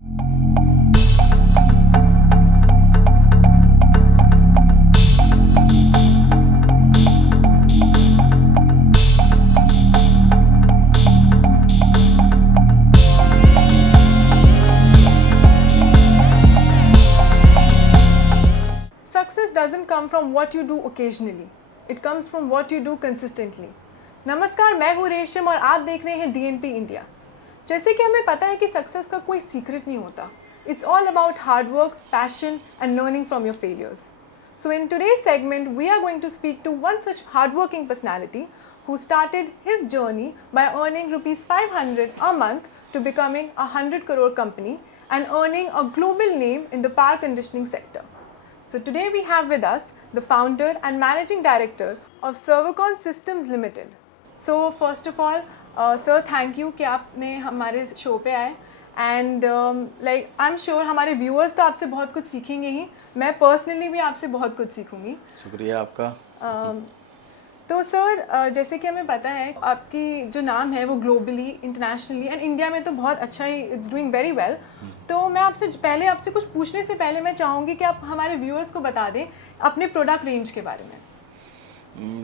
Success doesn't come from what you do occasionally. It comes from what you do consistently. नमस्कार, मैं हूँ रेशम और आप देख रहे हैं DNP इंडिया। जैसे कि हमें पता है कि सक्सेस का कोई सीक्रेट नहीं होता. It's all about hard work, passion and learning from your failures. So in today's segment, we are going to speak to one such hardworking personality who started his journey by earning rupees 500 a month to becoming a 100 crore company and earning a global name in the power conditioning sector. So today we have with us the founder and managing director of Servocon Systems Limited. So first of all, sir, thank you कि आपने हमारे show पे आए and like I am sure हमारे viewers तो आपसे बहुत कुछ सीखेंगे ही. मैं पर्सनली भी आपसे बहुत कुछ सीखूंगी. शुक्रिया आपका. तो सर जैसे कि हमें पता है आपकी जो नाम है वो ग्लोबली, इंटरनेशनली एंड इंडिया में तो बहुत अच्छा ही इट्स डूइंग वेरी वेल. तो मैं आपसे कुछ पूछने से पहले मैं चाहूँगी कि आप हमारे व्यूअर्स को बता दें अपने प्रोडक्ट रेंज के बारे में.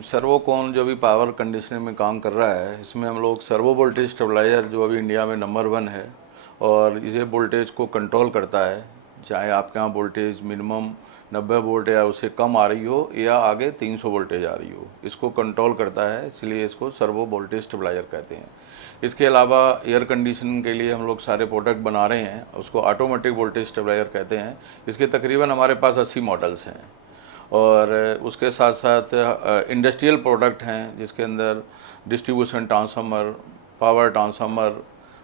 सर्वोकॉन जो अभी पावर कंडीशनिंग में काम कर रहा है, इसमें हम लोग सर्वो वोल्टेज स्टेबलाइजर जो अभी इंडिया में नंबर 1 है और इसे वोल्टेज को कंट्रोल करता है. चाहे आपके यहाँ वोल्टेज मिनिमम 90 वोल्ट या उससे कम आ रही हो या आगे 300 वोल्टेज आ रही हो, इसको कंट्रोल करता है, इसलिए इसको सर्वो वोल्टेज स्टेबलाइजर कहते हैं. इसके अलावा एयर कंडीशनिंग के लिए हम लोग सारे प्रोडक्ट बना रहे हैं, उसको ऑटोमेटिक वोल्टेज स्टेबलाइजर कहते हैं. इसके तकरीबन हमारे पास 80 मॉडल्स हैं और उसके साथ साथ इंडस्ट्रियल प्रोडक्ट हैं जिसके अंदर distribution transformer, power transformer,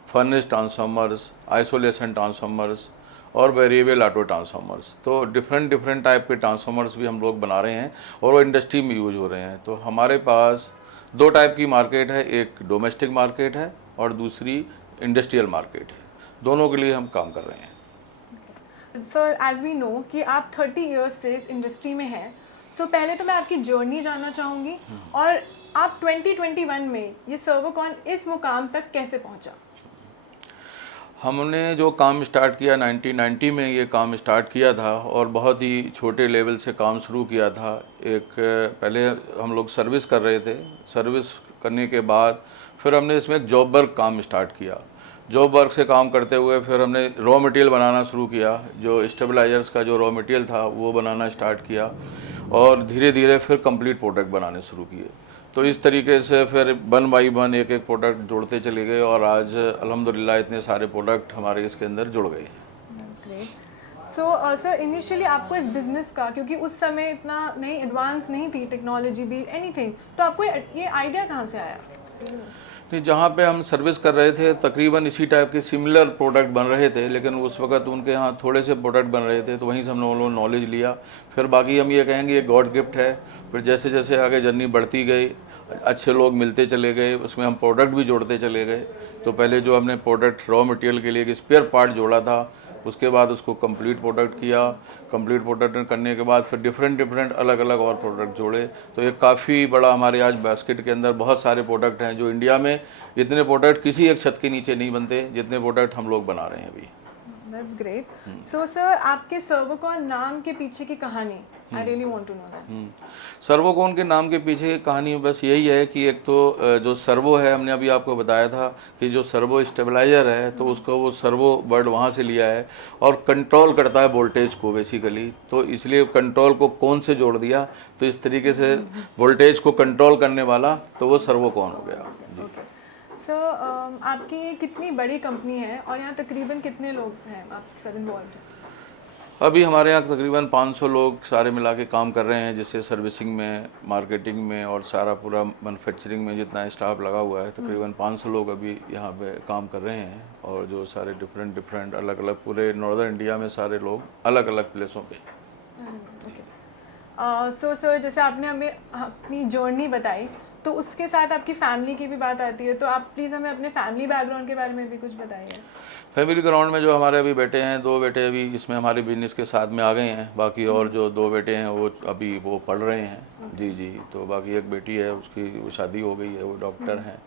furnace transformers, isolation transformers और वेरिएबल ऑटो ट्रांसफार्मर्स. तो डिफरेंट टाइप के ट्रांसफार्मर्स भी हम लोग बना रहे हैं और वो इंडस्ट्री में यूज हो रहे हैं. तो हमारे पास 2 टाइप की मार्केट है, एक डोमेस्टिक मार्केट है और दूसरी इंडस्ट्रियल मार्केट है. दोनों के लिए हम काम कर रहे हैं. सर एज वी नो कि आप 30 इयर्स से इस इंडस्ट्री में हैं. सो पहले तो मैं आपकी जर्नी जानना चाहूँगी और आप 2021 में ये सर्वोकॉन इस मुकाम तक कैसे पहुँचा. हमने जो काम स्टार्ट किया 1990 में ये काम स्टार्ट किया था और बहुत ही छोटे लेवल से काम शुरू किया था. पहले हम लोग सर्विस कर रहे थे. सर्विस करने के बाद फिर हमने इसमें एक जॉब वर्क काम स्टार्ट किया. जॉब वर्क से काम करते हुए फिर हमने रॉ मटेरियल बनाना शुरू किया. जो स्टेबलाइजर्स का जो रॉ मटेरियल था वो बनाना स्टार्ट किया और धीरे धीरे फिर कंप्लीट प्रोडक्ट बनाने शुरू किए. तो इस तरीके से फिर 1 बाई 1 एक प्रोडक्ट जोड़ते चले गए और आज अल्हम्दुलिल्लाह इतने सारे प्रोडक्ट हमारे इसके अंदर जुड़ गए हैं. सो सर इनिशियली आपको इस बिज़नेस का, क्योंकि उस समय इतना नहीं एडवांस नहीं थी टेक्नोलॉजी भी एनीथिंग, तो आपको ये आइडिया कहाँ से आया. नहीं, जहाँ पे हम सर्विस कर रहे थे तकरीबन इसी टाइप के सिमिलर प्रोडक्ट बन रहे थे, लेकिन उस वक्त उनके यहाँ थोड़े से प्रोडक्ट बन रहे थे, तो वहीं से हम लोगों ने नॉलेज लिया. फिर बाकी हम ये कहेंगे ये गॉड गिफ्ट है. फिर जैसे जैसे आगे जर्नी बढ़ती गई, अच्छे लोग मिलते चले गए, उसमें हम प्रोडक्ट भी जोड़ते चले गए. तो पहले जो हमने प्रोडक्ट रॉ मटेरियल के लिए एक स्पेयर पार्ट जोड़ा था, उसके बाद उसको कंप्लीट प्रोडक्ट किया. कंप्लीट प्रोडक्ट करने के बाद फिर डिफरेंट अलग अलग और प्रोडक्ट जोड़े. तो एक काफ़ी बड़ा हमारे आज बास्केट के अंदर बहुत सारे प्रोडक्ट हैं. जो इंडिया में इतने प्रोडक्ट किसी एक छत के नीचे नहीं बनते जितने प्रोडक्ट हम लोग बना रहे हैं अभी. That's great. So सर आपके सर्वोकॉन नाम के पीछे की कहानी, I really want to know that. Servokon के नाम के पीछे की कहानी बस यही है कि एक तो जो सर्वो है, हमने अभी आपको बताया था कि जो सर्वो स्टेबलाइजर है, तो उसको वो सर्वो वर्ड वहाँ से लिया है और कंट्रोल करता है वोल्टेज को बेसिकली. तो इसलिए कंट्रोल को कौन से जोड़ दिया, तो इस तरीके से वोल्टेज को कंट्रोल करने वाला, तो वो सर्वोकॉन हो गया. सर आपकी ये कितनी बड़ी कंपनी है और यहाँ तकरीबन कितने लोग हैं आपके साथ इन्वॉल्व. अभी हमारे यहाँ तकरीबन 500 लोग सारे मिला के काम कर रहे हैं, जैसे सर्विसिंग में, मार्केटिंग में और सारा पूरा मैन्युफैक्चरिंग में जितना स्टाफ लगा हुआ है, तकरीबन 500 लोग अभी यहाँ पे काम कर रहे हैं. और जो सारे डिफरेंट अलग अलग पूरे नॉर्दर्न इंडिया में सारे लोग अलग अलग प्लेसों पे. सो सर जैसे आपने हमें अपनी जर्नी बताई, तो उसके साथ आपकी फैमिली की भी बात आती है, तो आप प्लीज़ हमें अपने फैमिली बैकग्राउंड के बारे में भी कुछ बताइए. फैमिली ग्राउंड में जो हमारे अभी बेटे हैं, 2 बेटे अभी इसमें हमारे बिजनेस के साथ में आ गए हैं. बाकी और जो 2 बेटे हैं वो पढ़ रहे हैं. जी. तो बाकी एक बेटी है, उसकी वो शादी हो गई है, वो डॉक्टर हैं.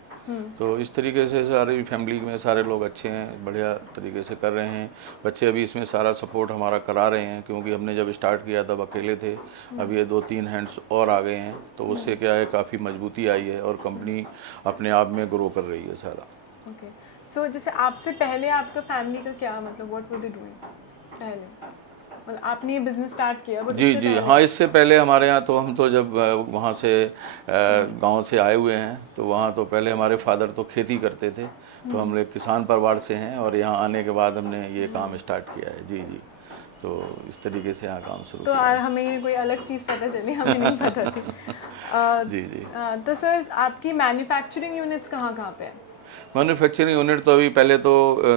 तो इस तरीके से सारी फैमिली में सारे लोग अच्छे हैं, बढ़िया तरीके से कर रहे हैं। बच्चे अभी इसमें सारा सपोर्ट हमारा करा रहे हैं, क्योंकि हमने जब स्टार्ट किया तब अकेले थे, अब ये 2-3 हैंड्स और आ गए हैं, तो उससे क्या है काफ़ी मजबूती आई है और कंपनी अपने आप में ग्रो कर रही है सारा। ओके, सो जैसे आपसे पहले आपका फैमिली का क्या मतलब व्हाट वर दे डूइंग पहले, मतलब आपने ये बिजनेस स्टार्ट किया बट जी जी हाँ, इससे पहले हमारे यहाँ तो हम तो जब वहाँ से गांव से आए हुए हैं, तो वहाँ तो पहले हमारे फादर तो खेती करते थे, तो हम एक किसान परिवार से हैं और यहाँ आने के बाद हमने ये काम स्टार्ट किया है। जी जी, तो इस तरीके से यहाँ काम शुरू तो किया है। हमें ये कोई अलग चीज़ पता चली, हमें नहीं पता थी। जी जी, तो सर आपकी मैन्युफैक्चरिंग यूनिट्स कहाँ कहाँ पे है? मैन्युफैक्चरिंग यूनिट तो अभी पहले तो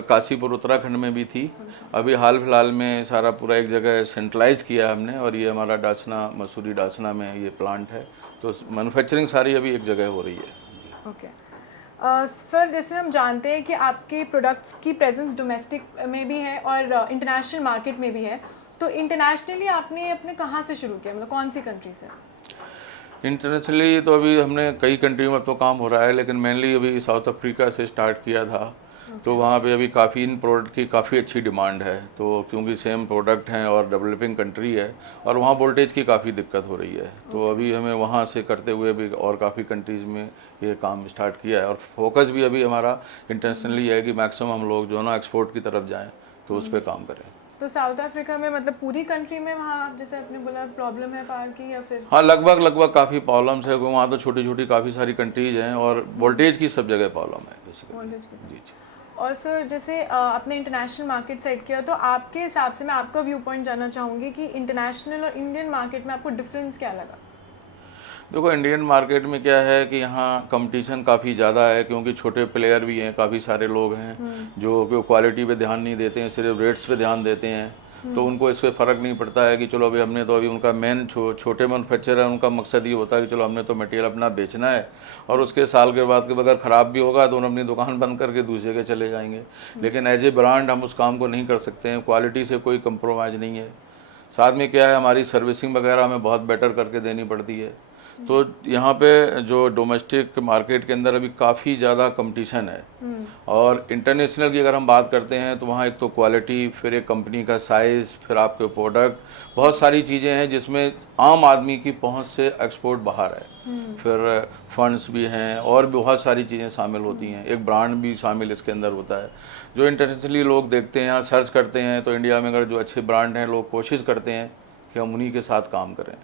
काशीपुर उत्तराखंड में भी थी, अभी हाल फिलहाल में सारा पूरा एक जगह सेंट्रलाइज किया हमने, और ये हमारा डासना, मसूरी डासना में ये प्लांट है, तो मैन्युफैक्चरिंग सारी अभी एक जगह हो रही है। ओके सर, जैसे हम जानते हैं कि आपके प्रोडक्ट्स की प्रेजेंस डोमेस्टिक में भी है और इंटरनेशनल मार्केट में भी है, तो इंटरनेशनली आपने अपने कहाँ से शुरू किया, मतलब कौन सी कंट्री से? इंटरनेशनली तो अभी हमने कई कंट्री में तो काम हो रहा है, लेकिन मेनली अभी साउथ अफ्रीका से स्टार्ट किया था। तो वहाँ पे अभी काफ़ी इन प्रोडक्ट की काफ़ी अच्छी डिमांड है, तो क्योंकि सेम प्रोडक्ट हैं और डेवलपिंग कंट्री है और वहाँ वोल्टेज की काफ़ी दिक्कत हो रही है, तो अभी हमें वहाँ से करते हुए भी और काफ़ी कंट्रीज़ में ये काम स्टार्ट किया है, और फोकस भी अभी हमारा इंटरनेशनली है कि मैक्सिमम हम लोग जो ना एक्सपोर्ट की तरफ जाएँ, तो उस पर काम करें। तो साउथ अफ्रीका में मतलब पूरी कंट्री में वहाँ जैसे आपने बोला प्रॉब्लम है पावर की, या फिर? हाँ, लगभग काफ़ी प्रॉब्लम्स है, क्योंकि वहाँ तो छोटी छोटी काफ़ी सारी कंट्रीज हैं और वोल्टेज की सब जगह प्रॉब्लम है बेसिकली। वोल्टेज के साथ। जी जी। और सर जैसे आपने इंटरनेशनल मार्केट सेट किया, तो आपके हिसाब से मैं आपका व्यू पॉइंट जानना चाहूँगी कि इंटरनेशनल और इंडियन मार्केट में आपको डिफरेंस क्या लगा? देखो, इंडियन मार्केट में क्या है कि यहाँ कंपटीशन काफ़ी ज़्यादा है, क्योंकि छोटे प्लेयर भी हैं, काफ़ी सारे लोग हैं जो क्वालिटी पे ध्यान नहीं देते हैं, सिर्फ रेट्स पे ध्यान देते हैं, तो उनको इस पर फ़र्क नहीं पड़ता है कि चलो अभी हमने तो अभी उनका मेन छोटे मैन्युफैक्चरर है, उनका मकसद ये होता है कि चलो हमने तो मटेरियल अपना बेचना है, और उसके साल के बाद के अगर ख़राब भी होगा तो उन्हें अपनी दुकान बंद करके दूसरे के चले जाएंगे। लेकिन एज ए ब्रांड हम उस काम को नहीं कर सकते हैं, क्वालिटी से कोई कंप्रोमाइज़ नहीं है। साथ में क्या है, हमारी सर्विसिंग वगैरह हमें बहुत बेटर करके देनी पड़ती है। तो यहाँ पे जो डोमेस्टिक मार्केट के अंदर अभी काफ़ी ज़्यादा कंपटीशन है, और इंटरनेशनल की अगर हम बात करते हैं तो वहाँ एक तो क्वालिटी, फिर एक कंपनी का साइज़, फिर आपके प्रोडक्ट, बहुत सारी चीज़ें हैं जिसमें आम आदमी की पहुँच से एक्सपोर्ट बाहर है। फिर फंड्स भी हैं और भी बहुत सारी चीज़ें शामिल होती हैं, एक ब्रांड भी शामिल इसके अंदर होता है, जो इंटरनेशनली लोग देखते हैं, सर्च करते हैं, तो इंडिया में अगर जो अच्छे ब्रांड हैं, लोग कोशिश करते हैं कि हम उन्हीं के साथ काम करें।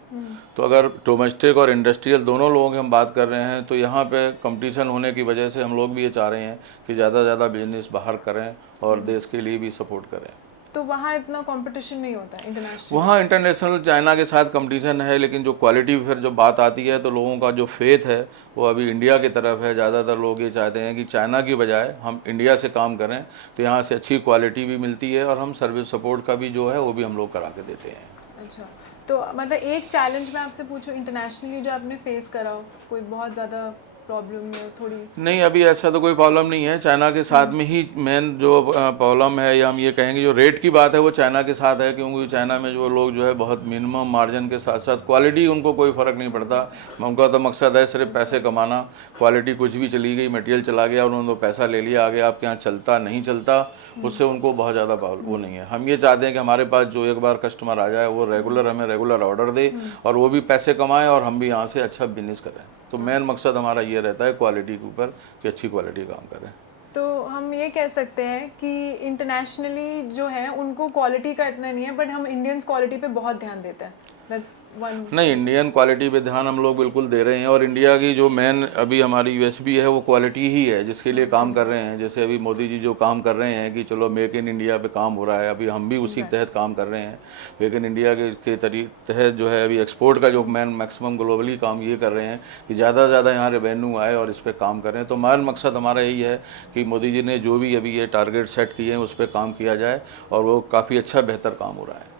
तो अगर डोमेस्टिक और इंडस्ट्रियल दोनों लोगों की हम बात कर रहे हैं, तो यहाँ पे कंपटीशन होने की वजह से हम लोग भी ये चाह रहे हैं कि ज़्यादा से ज़्यादा बिजनेस बाहर करें और देश के लिए भी सपोर्ट करें। तो वहाँ इतना कंपटीशन नहीं होता है इंटरनेशनल? वहाँ इंटरनेशनल चाइना के साथ कंपटीशन है, लेकिन जो क्वालिटी फिर जो बात आती है, तो लोगों का जो फेथ है वो अभी इंडिया की तरफ है। ज़्यादातर लोग ये चाहते हैं कि चाइना की बजाय हम इंडिया से काम करें, तो यहाँ से अच्छी क्वालिटी भी मिलती है और हम सर्विस सपोर्ट का भी जो है वो भी हम लोग करा के देते हैं। अच्छा, तो मतलब एक चैलेंज मैं आपसे पूछूं इंटरनेशनली जो आपने फेस करा हो, कोई बहुत ज़्यादा प्रॉब्लम है थोड़ी? नहीं, अभी ऐसा तो कोई प्रॉब्लम नहीं है। चाइना के साथ में ही मेन जो प्रॉब्लम है, या हम ये कहेंगे जो रेट की बात है, वो चाइना के साथ है, क्योंकि चाइना में जो लोग जो है बहुत मिनिमम मार्जिन के साथ साथ क्वालिटी उनको कोई फ़र्क नहीं पड़ता। उनका तो मकसद है सिर्फ पैसे कमाना। क्वालिटी कुछ भी चली गई, मटेरियल चला गया, उन्होंने तो पैसा ले लिया, आगे आपके यहाँ चलता नहीं चलता, उससे उनको बहुत ज़्यादा वो नहीं है। हम ये चाहते हैं कि हमारे पास जो एक बार कस्टमर आ जाए वो रेगुलर हमें रेगुलर ऑर्डर दे, और वो भी पैसे कमाएँ और हम भी यहाँ से अच्छा बिजनेस करें। तो मेन मकसद हमारा ये रहता है क्वालिटी के ऊपर, कि अच्छी क्वालिटी काम करें। तो हम ये कह सकते हैं कि इंटरनेशनली जो है उनको क्वालिटी का इतना नहीं है, बट हम इंडियंस क्वालिटी पे बहुत ध्यान देते हैं। That's one. नहीं, इंडियन क्वालिटी पे ध्यान हम लोग बिल्कुल दे रहे हैं, और इंडिया की जो मेन अभी हमारी यूएसपी है वो क्वालिटी ही है, जिसके लिए काम कर रहे हैं। जैसे अभी मोदी जी जो काम कर रहे हैं कि चलो मेक इन इंडिया पे काम हो रहा है, अभी हम भी उसी के तहत काम कर रहे हैं। मेक इन इंडिया के तहत जो है अभी एक्सपोर्ट का जो मैक्सिमम ग्लोबली काम ये कर रहे हैं कि ज़्यादा से ज़्यादा यहाँ रेवेन्यू आए और इस पर काम करें। तो मेन मकसद हमारा यही है कि मोदी जी ने जो भी अभी ये टारगेट सेट किए हैं उस पर काम किया जाए, और वो काफ़ी अच्छा बेहतर काम हो रहा है।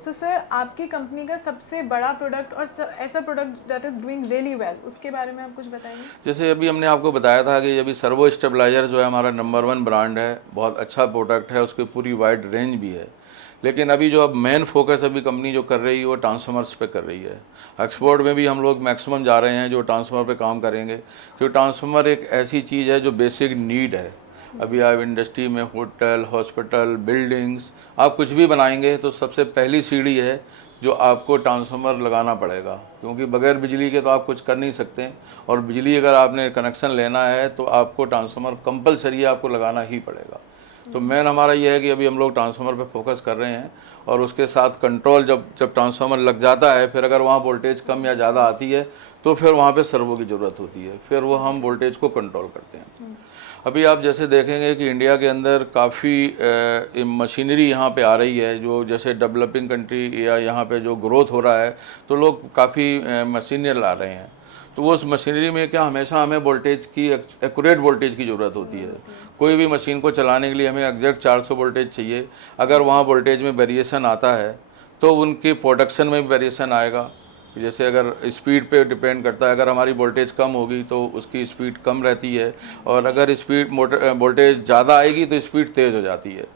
सो सर, आपकी कंपनी का सबसे बड़ा प्रोडक्ट और ऐसा product that is doing really well, उसके बारे में आप कुछ बताएंगे? जैसे अभी हमने आपको बताया था कि अभी सर्वो स्टेबलाइजर जो है हमारा नंबर 1 ब्रांड है, बहुत अच्छा प्रोडक्ट है, उसकी पूरी वाइड रेंज भी है। लेकिन अभी जो अब मेन फोकस अभी कंपनी जो कर रही है वो ट्रांसफॉर्मर्स पे कर रही है। एक्सपोर्ट में भी हम लोग मैक्सिमम जा रहे हैं जो ट्रांसफॉर्मर पे काम करेंगे, क्योंकि ट्रांसफॉर्मर एक ऐसी चीज़ है जो बेसिक नीड है। अभी आप इंडस्ट्री में होटल, हॉस्पिटल, बिल्डिंग्स, आप कुछ भी बनाएंगे तो सबसे पहली सीढ़ी है जो आपको ट्रांसफार्मर लगाना पड़ेगा, क्योंकि बगैर बिजली के तो आप कुछ कर नहीं सकते। और बिजली अगर आपने कनेक्शन लेना है तो आपको ट्रांसफार्मर कंपलसरी आपको लगाना ही पड़ेगा। तो मेन हमारा ये है कि अभी हम लोग ट्रांसफार्मर पे फोकस कर रहे हैं, और उसके साथ कंट्रोल जब ट्रांसफार्मर लग जाता है, फिर अगर वहाँ वोल्टेज कम या ज़्यादा आती है तो फिर वहाँ पे सर्वो की ज़रूरत होती है, फिर वो हम वोल्टेज को कंट्रोल करते हैं। अभी आप जैसे देखेंगे कि इंडिया के अंदर काफ़ी मशीनरी यहाँ पे आ रही है, जो जैसे डेवलपिंग कंट्री या यहाँ पे जो ग्रोथ हो रहा है तो लोग काफ़ी मशीनरी ला रहे हैं। तो वो उस मशीनरी में क्या हमेशा हमें वोल्टेज की, एक्यूरेट वोल्टेज की ज़रूरत होती है। कोई भी मशीन को चलाने के लिए हमें एग्जैक्ट 400 वोल्टेज चाहिए। अगर वहाँ वोल्टेज में वेरिएशन आता है तो उनके प्रोडक्शन में भी वेरिएशन आएगा। जैसे अगर स्पीड पे डिपेंड करता है, अगर हमारी वोल्टेज कम होगी तो उसकी स्पीड कम रहती है, और अगर स्पीड वोल्टेज ज़्यादा आएगी तो स्पीड तेज़ हो जाती है।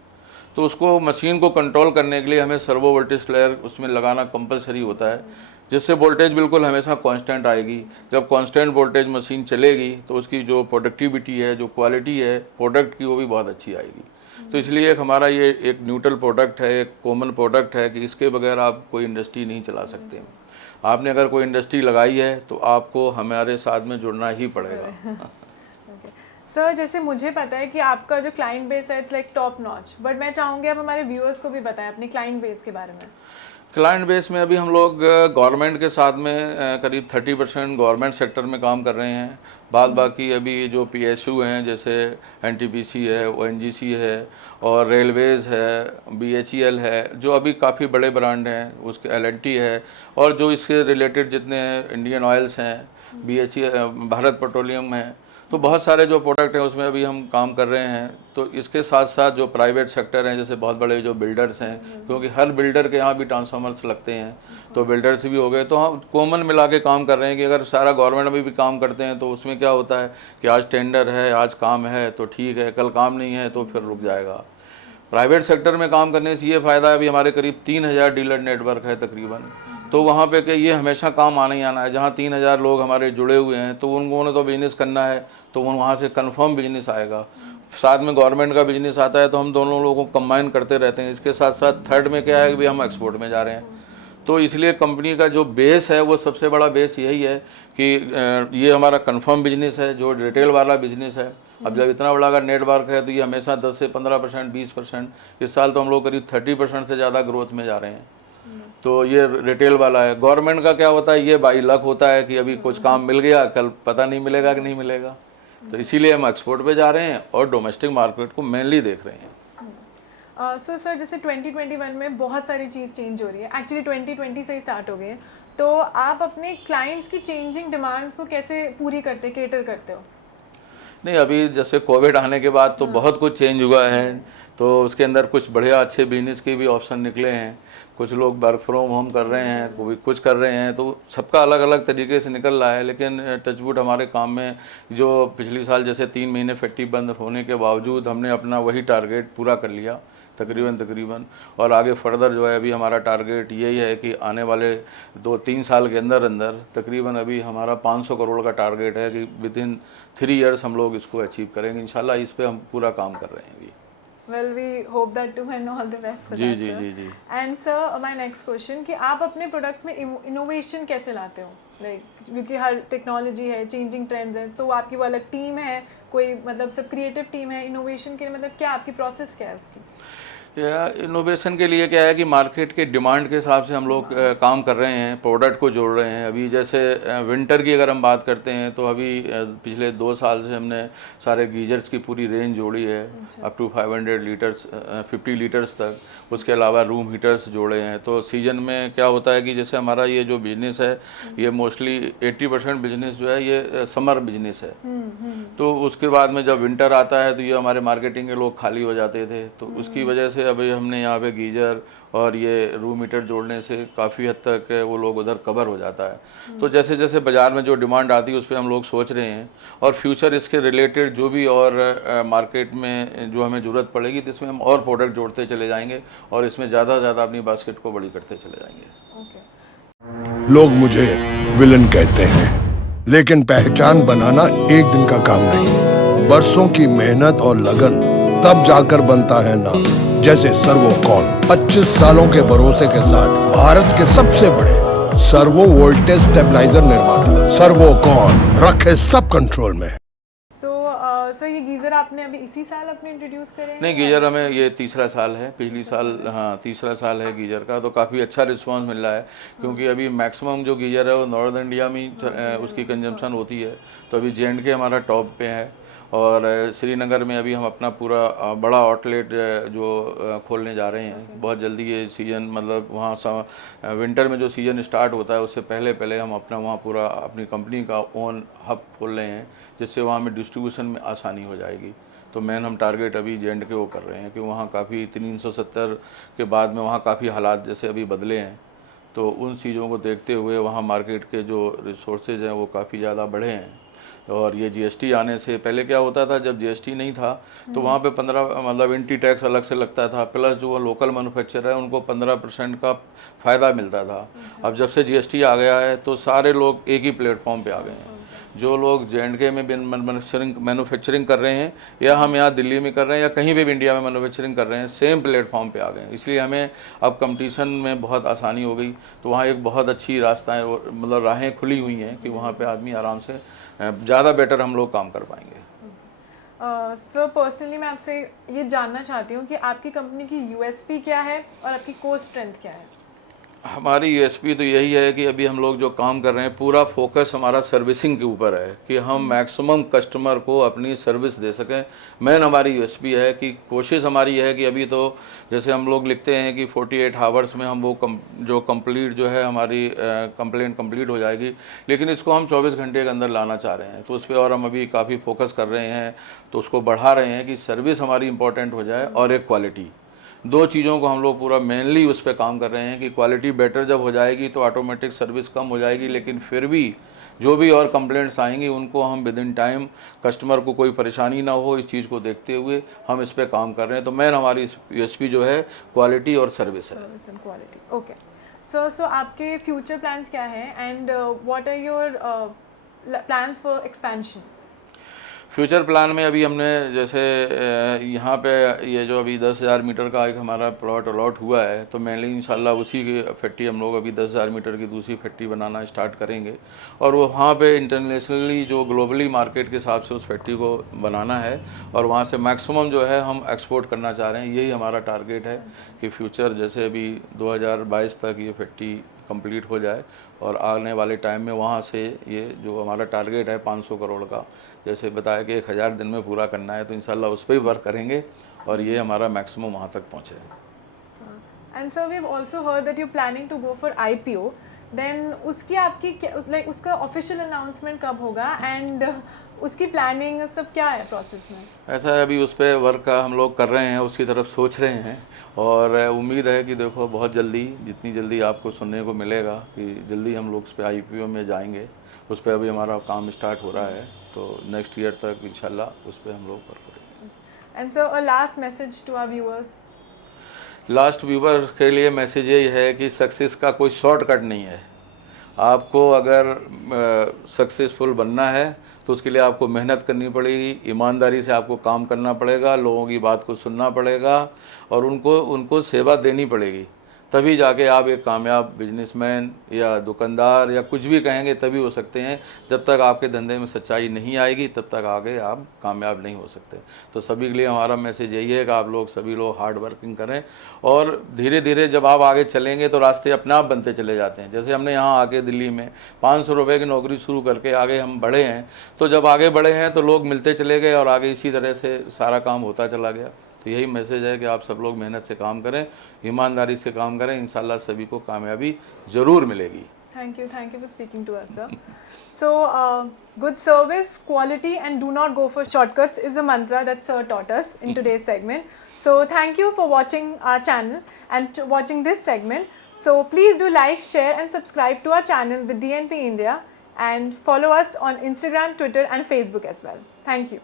तो उसको मशीन को कंट्रोल करने के लिए हमें सर्वो वोल्टेज क्लियर उसमें लगाना कंपलसरी होता है, जिससे वोल्टेज बिल्कुल हमेशा कांस्टेंट आएगी। जब कांस्टेंट वोल्टेज मशीन चलेगी तो उसकी जो प्रोडक्टिविटी है, जो क्वालिटी है प्रोडक्ट की, वो भी बहुत अच्छी आएगी। तो इसलिए एक हमारा ये एक न्यूट्रल प्रोडक्ट है, एक कॉमन प्रोडक्ट है कि इसके बगैर आप कोई इंडस्ट्री नहीं चला सकते। आपने अगर कोई इंडस्ट्री लगाई है तो आपको हमारे साथ में जुड़ना ही पड़ेगा। सर, जैसे मुझे पता है कि आपका जो क्लाइंट बेस है it's like top notch, but मैं चाहूँगी आप हमारे व्यूअर्स को भी बताएं अपने क्लाइंट बेस के बारे में। क्लाइंट बेस में अभी हम लोग गवर्नमेंट के साथ में करीब 30% गवर्नमेंट सेक्टर में काम कर रहे हैं। बाद बाकी अभी जो PSU हैं, जैसे NTPC है, ONGC है, और रेलवेज़ है, BHEL है, जो अभी काफ़ी बड़े ब्रांड हैं, उसके L&T है, और जो इसके रिलेटेड जितने इंडियन ऑयल्स हैं, भारत पेट्रोलियम है, तो बहुत सारे जो प्रोडक्ट हैं उसमें अभी हम काम कर रहे हैं। तो इसके साथ साथ जो प्राइवेट सेक्टर हैं, जैसे बहुत बड़े जो बिल्डर्स हैं, क्योंकि हर बिल्डर के यहाँ भी ट्रांसफार्मर्स लगते हैं, तो बिल्डर्स भी हो गए। तो हम कॉमन मिला के काम कर रहे हैं कि अगर सारा गवर्नमेंट में भी काम करते हैं तो उसमें क्या होता है कि आज टेंडर है, आज काम है तो ठीक है, कल काम नहीं है तो फिर रुक जाएगा। प्राइवेट सेक्टर में काम करने से ये फ़ायदा है, अभी हमारे करीब 3000 डीलर नेटवर्क है तकरीबन। तो वहाँ पे कि ये हमेशा काम आना ही आना है। जहाँ 3000 लोग हमारे जुड़े हुए हैं तो उनको ने तो बिज़नेस करना है, तो वहाँ से कंफर्म बिजनेस आएगा। साथ में गवर्नमेंट का बिजनेस आता है तो हम दोनों लोगों को कंबाइन करते रहते हैं। इसके साथ साथ थर्ड में क्या है कि भी हम एक्सपोर्ट में जा रहे हैं। तो इसलिए कंपनी का जो बेस है वो सबसे बड़ा बेस यही है कि ये हमारा कंफर्म बिजनेस है, जो रिटेल वाला बिजनेस है। अब जब इतना बड़ा अगर नेटवर्क है तो ये हमेशा 10 से 15%, 20%, इस साल तो हम लोग करीब 30% से ज़्यादा ग्रोथ में जा रहे हैं। तो ये रिटेल वाला है। गवर्नमेंट का क्या होता है, ये बाई लक होता है कि अभी कुछ काम मिल गया, कल पता नहीं मिलेगा कि नहीं मिलेगा। तो इसीलिए हम एक्सपोर्ट पे जा रहे हैं और डोमेस्टिक मार्केट को मेनली देख रहे हैं। सो सर, जैसे 2021 में बहुत सारी चीज़ चेंज हो रही है, एक्चुअली 2020 से ही स्टार्ट हो गई है, तो आप अपने क्लाइंट्स की चेंजिंग डिमांड्स को कैसे पूरी करते, कैटर करते हो? नहीं, अभी जैसे कोविड आने के बाद तो बहुत कुछ चेंज हुआ है, तो उसके अंदर कुछ बढ़िया अच्छे बिजनेस के भी ऑप्शन निकले हैं। कुछ लोग वर्क फ्रॉम होम कर रहे हैं, कोई कुछ कर रहे हैं, तो सबका अलग अलग तरीके से निकल रहा है। लेकिन टचवुड हमारे काम में जो पिछले साल जैसे 3 महीने फैक्ट्री बंद होने के बावजूद हमने अपना वही टारगेट पूरा कर लिया तकरीबन। और आगे फर्दर जो है अभी हमारा टारगेट यही है कि आने वाले 2-3 साल के अंदर तकरीबन अभी हमारा 500 करोड़ का टारगेट है कि विदिन 3 ईयर्स हम लोग इसको अचीव करेंगे इंशाल्लाह। इस पे हम पूरा काम कर रहे हैं अभी। Well, we hope that too and all the best for that, sir. Ji. And sir, my next question कि आप अपने प्रोडक्ट्स में इनोवेशन कैसे लाते हो? लाइक क्योंकि हर टेक्नोलॉजी है, चेंजिंग ट्रेंड्स हैं, तो आपकी वो अलग टीम है, कोई मतलब सब क्रिएटिव टीम है इनोवेशन के लिए, मतलब क्या आपकी प्रोसेस क्या है उसकी? या इनोवेशन के लिए क्या है कि मार्केट के डिमांड के हिसाब से हम लोग काम कर रहे हैं, प्रोडक्ट को जोड़ रहे हैं। अभी जैसे विंटर की अगर हम बात करते हैं तो अभी पिछले 2 साल से हमने सारे गीजर्स की पूरी रेंज जोड़ी है, अप टू 500 लीटर्स 50 लीटर्स तक। उसके अलावा रूम हीटर्स जोड़े हैं। तो सीजन में क्या होता है कि जैसे हमारा ये जो बिज़नेस है ये मोस्टली 80% बिजनेस जो है ये समर बिजनेस है। तो उसके बाद में जब विंटर आता है तो ये हमारे मार्केटिंग के लोग खाली हो जाते थे, तो उसकी वजह से जैसे अभी हमने यहाँ पे गीजर और ये रूम हीटर जोड़ने से काफ़ी हद तक वो लोग उधर कवर हो जाता है। तो जैसे जैसे बाज़ार में जो डिमांड आती है उस पर हम लोग सोच रहे हैं, और फ्यूचर इसके रिलेटेड जो भी और मार्केट में जो हमें ज़रूरत पड़ेगी तो इसमें हम और प्रोडक्ट जोड़ते चले जाएंगे और इसमें ज़्यादा से ज़्यादा अपनी बास्केट को बड़ी करते चले जाएंगे। ओके। लोग मुझे विलन कहते हैं, लेकिन पहचान बनाना एक दिन का काम नहीं, बरसों की मेहनत और लगन तब जाकर बनता है नाम। जैसे सर्वोकॉन 25 सालों के भरोसे के साथ भारत के सबसे बड़े सर्वो वोल्टेज स्टेबलाइजर निर्माता। सर्वोकॉन रखे सब कंट्रोल में। सो ये गीज़र आपने अभी इसी साल अपने इंट्रोड्यूस करे हैं? नहीं, गीजर हमें ये तीसरा साल है, पिछली साल हाँ तीसरा साल है गीजर का। तो काफ़ी अच्छा रिस्पांस मिल रहा है, क्योंकि अभी मैक्सिमम जो गीजर है वो नॉर्थ इंडिया में उसकी कंजम्पशन होती है। तो अभी J&K हमारा टॉप पे है, और श्रीनगर में अभी हम अपना पूरा बड़ा आउटलेट जो खोलने जा रहे हैं बहुत जल्दी। ये सीज़न मतलब वहाँ विंटर में जो सीज़न स्टार्ट होता है उससे पहले पहले हम अपना वहाँ पूरा अपनी कंपनी का ओन हब खोल रहे हैं, जिससे वहाँ में डिस्ट्रीब्यूशन में आसानी हो जाएगी। तो मेन हम टारगेट अभी J&K वो कर रहे हैं कि वहाँ काफ़ी 370 के बाद में वहाँ काफ़ी हालात जैसे अभी बदले हैं, तो उन चीज़ों को देखते हुए वहाँ मार्केट के जो रिसोर्सेज हैं वो काफ़ी ज़्यादा बढ़े हैं। और ये GST आने से पहले क्या होता था, जब GST नहीं था तो वहाँ पे 15 मतलब एंटी टैक्स अलग से लगता था, प्लस जो लोकल मैन्युफैक्चरर है उनको 15% का फ़ायदा मिलता था। अब जब से GST आ गया है तो सारे लोग एक ही प्लेटफॉर्म पे आ गए हैं। जो लोग J&K में मैन्युफैक्चरिंग कर रहे हैं, या हम यहाँ दिल्ली में कर रहे हैं, या कहीं भी इंडिया में मैन्युफैक्चरिंग कर रहे हैं, सेम प्लेटफॉर्म पे आ गए हैं। इसलिए हमें अब कंपटीशन में बहुत आसानी हो गई। तो वहाँ एक बहुत अच्छी रास्ताएं मतलब राहें खुली हुई हैं कि वहाँ पे आदमी आराम से ज़्यादा बेटर हम लोग काम कर पाएंगे। सर पर्सनली मैं आपसे ये जानना चाहती हूँ कि आपकी कंपनी की USP क्या है और आपकी कोर स्ट्रेंथ क्या है? हमारी USP तो यही है कि अभी हम लोग जो काम कर रहे हैं पूरा फोकस हमारा सर्विसिंग के ऊपर है, कि हम मैक्सिमम कस्टमर को अपनी सर्विस दे सकें। मेन हमारी USP है कि कोशिश हमारी है कि अभी तो जैसे हम लोग लिखते हैं कि 48 आवर्स में हम वो जो कंप्लीट जो है हमारी कंप्लेंट कंप्लीट हो जाएगी, लेकिन इसको हम 24 घंटे के अंदर लाना चाह रहे हैं। तो उस पर और हम अभी काफ़ी फोकस कर रहे हैं, तो उसको बढ़ा रहे हैं कि सर्विस हमारी इंपॉर्टेंट हो जाए और एक क्वालिटी, दो चीज़ों को हम लोग पूरा मेनली उस पर काम कर रहे हैं कि क्वालिटी बेटर जब हो जाएगी तो ऑटोमेटिक सर्विस कम हो जाएगी, लेकिन फिर भी जो भी और कंप्लेंट्स आएंगी उनको हम विद इन टाइम, कस्टमर को कोई परेशानी ना हो इस चीज़ को देखते हुए हम इस पर काम कर रहे हैं। तो मेन हमारी USP जो है क्वालिटी और सर्विस है। क्वालिटी। ओके सो आपके फ्यूचर प्लान्स क्या हैं and what are your plans for expansion? Future plan में अभी हमने जैसे यहाँ पे ये जो अभी 10,000 मीटर का एक हमारा प्लॉट अलॉट हुआ है, तो मेनली इंशाल्लाह उसी की फैक्ट्री हम लोग अभी 10,000 मीटर की दूसरी फैक्ट्री बनाना स्टार्ट करेंगे, और वो वहाँ पे इंटरनेशनली जो ग्लोबली मार्केट के हिसाब से उस फैक्ट्री को बनाना है, और वहाँ से मैक्सिमम जो है हम एक्सपोर्ट करना चाह रहे हैं। यही हमारा टारगेट है कि फ्यूचर जैसे अभी 2022 तक ये फैक्ट्री कंप्लीट हो जाए, और आने वाले टाइम में वहाँ से ये जो हमारा टारगेट है 500 करोड़ का, जैसे बताया कि 1000 दिन में पूरा करना है, तो इंशाल्लाह उस पर ही वर्क करेंगे और ये हमारा मैक्सिमम वहाँ तक पहुँचे। And sir we have also heard that you planning to go for IPO, then उसकी आपकी उसका ऑफिशियल अनाउंसमेंट कब होगा एंड उसकी प्लानिंग सब क्या है प्रोसेस में? ऐसा है अभी उस पर वर्क हम लोग कर रहे हैं, उसकी तरफ सोच रहे हैं, और उम्मीद है कि देखो बहुत जल्दी, जितनी जल्दी आपको सुनने को मिलेगा कि जल्दी हम लोग उस पर IPO में जाएंगे। उस पर अभी हमारा काम स्टार्ट हो रहा है, तो नेक्स्ट ईयर तक इंशाल्लाह उस पर हम लोग वर्क करेंगे। And sir a last message to our viewers? Last viewer के लिए मैसेज यही है कि सक्सेस का कोई शॉर्टकट नहीं है। आपको अगर सक्सेसफुल बनना है तो उसके लिए आपको मेहनत करनी पड़ेगी, ईमानदारी से आपको काम करना पड़ेगा, लोगों की बात को सुनना पड़ेगा, और उनको सेवा देनी पड़ेगी। तभी जाके आप एक कामयाब बिजनेसमैन या दुकानदार या कुछ भी कहेंगे तभी हो सकते हैं। जब तक आपके धंधे में सच्चाई नहीं आएगी तब तक आगे आप कामयाब नहीं हो सकते। तो सभी के लिए हमारा मैसेज यही है कि आप लोग सभी लोग हार्ड वर्किंग करें, और धीरे धीरे जब आप आगे चलेंगे तो रास्ते अपने आप बनते चले जाते हैं। जैसे हमने यहाँ आके दिल्ली में 500 रुपये की नौकरी शुरू करके आगे हम बढ़े हैं, तो जब आगे बढ़े हैं तो लोग मिलते चले गए और आगे इसी तरह से सारा काम होता चला गया। तो यही मैसेज है कि आप सब लोग मेहनत से काम करें, ईमानदारी से काम करें, इंशाल्लाह सभी को कामयाबी ज़रूर मिलेगी। Thank you for speaking to us sir. So good service, quality and do not go for shortcuts is a mantra that sir taught us in today's segment. So thank you for watching our channel and watching this segment. So please do like, share and subscribe to our channel, the DNP India, and follow us on Instagram, Twitter and Facebook as well. Thank you.